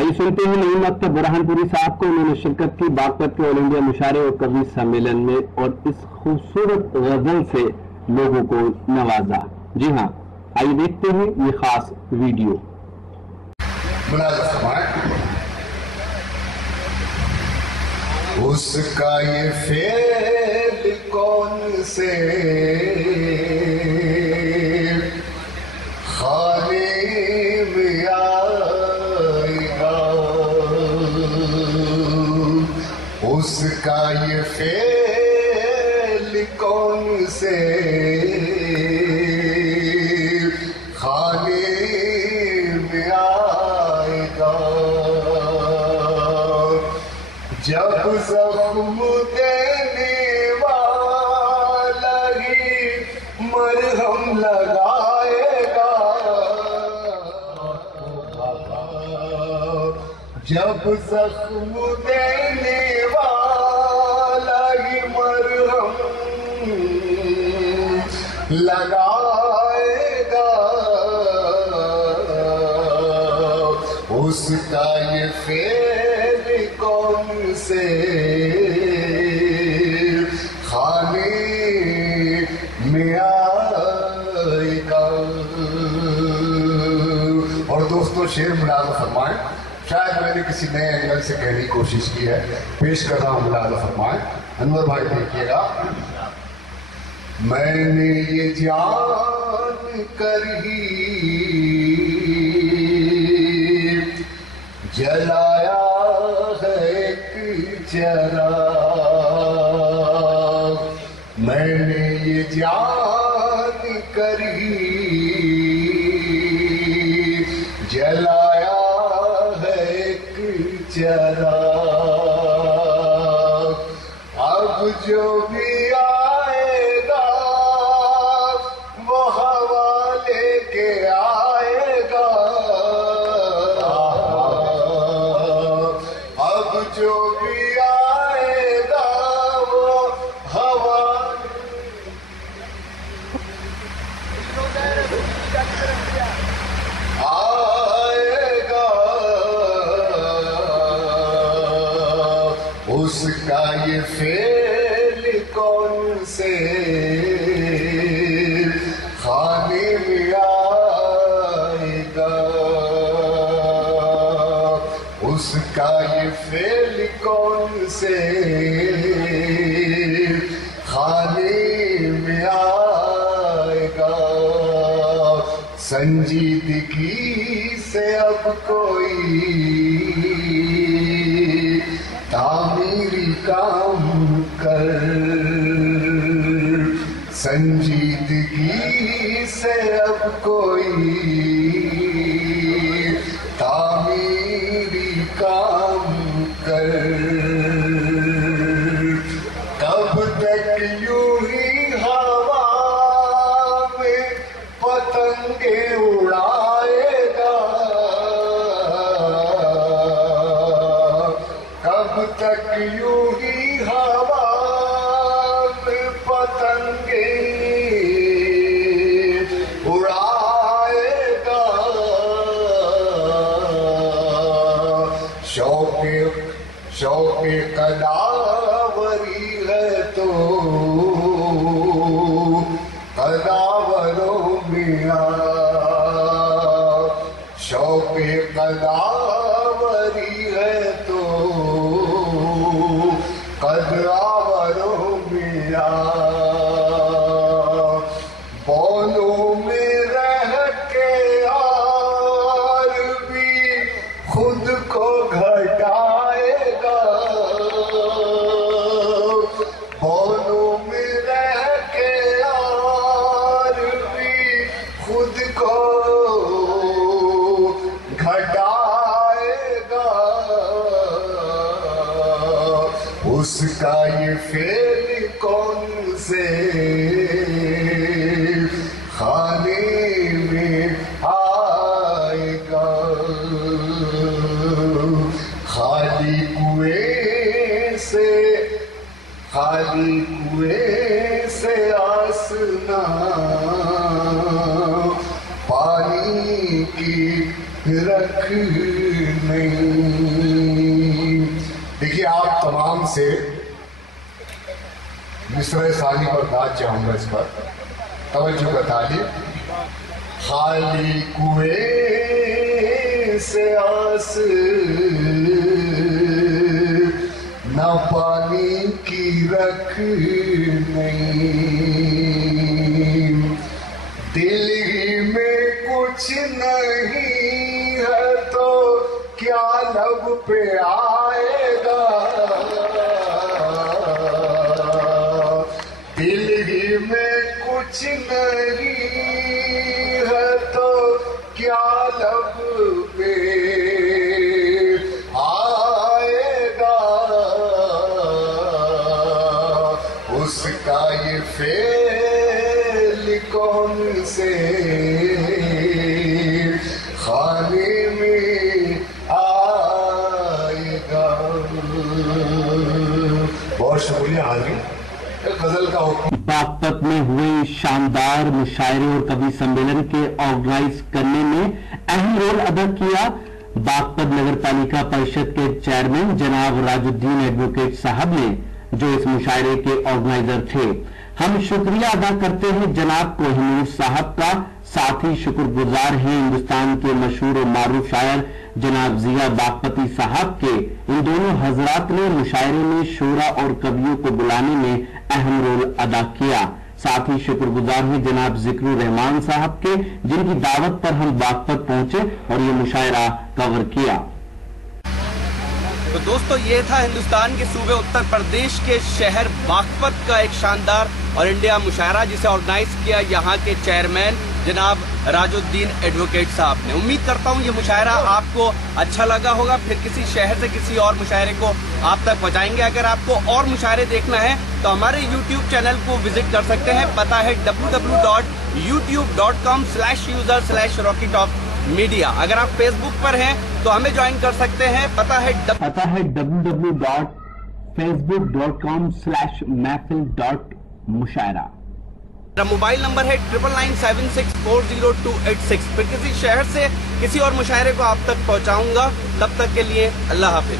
आइए सुनते हैं नईम अख्तर बुरहानपुरी साहब को। उन्होंने शिरकत की बागपत के ऑल इंडिया मुशायरे और कवि सम्मेलन में और इस खूबसूरत गजल से लोगों को नवाजा। जी हाँ, आइए देखते हैं ये खास वीडियो। उसका ये फेल कौन से खाने में आएगा, उसका ये फेल कौन से खाने में आएगा। जब जख्म देने वाला ही मरहम लगाएगा, जब जख्म देने वाला ही मरहम लगाएगा, उसका ये फेल कौन से खाने में आएगा। और दोस्तों, शेर मुलाज़ा फरमाएं। शायद मैंने किसी नए एंगल से कहने की कोशिश की है, पेश कर रहा हूं, मुलाज़ा फरमाएं। अनवर भाई देखिएगा। मैंने ये जान कर ही जलाया है एक चराग, मैंने ये जान कर ही जलाया है एक चराग। अब जो भी आएगा वो हवा लेके आएगा, जो भी आएगा वो हवा आएगा, उसका ये फेल कौन से खाने में आएगा, उसका ये फेल कौन से खाने में आएगा। संजीदगी से अब कोई तामीरी काम कर, संजीदगी से अब कोई तामीरी काम कर। कब तक यूं ही हवा में पतंगे उड़ाएगा, कब तक यूं ही हवा में पतंगे उड़ाएगा। शौक़े कदावरी है तो कदावरों में आ, शौक़े कदावरी है तो कदावरों में आ। बौलों में रह के और भी खुद को घटाएगा, बौलों में रह के और भी खुद को घटाएगा, उसका ये फेल कौन से खाने में आएगा। खाली कुएं से आसना पानी की रखना, नहीं। देखिए, आप तमाम से मिसरे सानी पर दाद चाहूंगा, इस पर तवज्जो का तालिब। खाली कुएं से आस न पानी की रख नहीं, दिल ही में कुछ नहीं है तो क्या लब पे आएगा, दिल ही में कुछ नहीं है तो क्या लब पे आएगा, उसका ये फेल कौन से खाने में आएगा। बहुत शुक्रिया हाजिर। गजल का हुक्म। बागपत में हुए शानदार मुशायरे और कवि सम्मेलन के ऑर्गेनाइज करने में अहम रोल अदा किया बागपत नगर पालिका परिषद के चेयरमैन जनाब राजुद्दीन एडवोकेट साहब ने, जो इस मुशायरे के ऑर्गेनाइजर थे। हम शुक्रिया अदा करते हैं जनाब कोहिनूर साहब का, साथ ही शुक्रगुजार हैं हिंदुस्तान के मशहूर और मारूफ शायर जनाब जिया बागपती साहब के। इन दोनों हजरात ने मुशायरे में शोरा और कवियों को बुलाने में अहम रोल अदा किया। साथ ही शुक्रगुजार हैं जनाब जिक्रुर रहमान साहब के, जिनकी दावत पर हम बागपत पहुंचे और ये मुशायरा कवर किया। तो दोस्तों, ये था हिंदुस्तान के सूबे उत्तर प्रदेश के शहर बागपत का एक शानदार और इंडिया मुशायरा, जिसे ऑर्गेनाइज किया यहाँ के चेयरमैन जनाब राजुद्दीन एडवोकेट साहब ने। उम्मीद करता हूँ ये मुशायरा आपको अच्छा लगा होगा। फिर किसी शहर से किसी और मुशायरे को आप तक पहुँचाएंगे। अगर आपको और मुशायरे देखना है तो हमारे YouTube चैनल को विजिट कर सकते हैं। पता है www.youtube.com/user/rockytopmedia। अगर आप फेसबुक पर हैं तो हमें ज्वाइन कर सकते हैं। पता है www.facebook.com/महफिल.मुशायरा। मोबाइल नंबर है 9997640286। फिर किसी शहर से किसी और मुशायरे को आप तक पहुंचाऊंगा। तब तक के लिए अल्लाह हाफिज।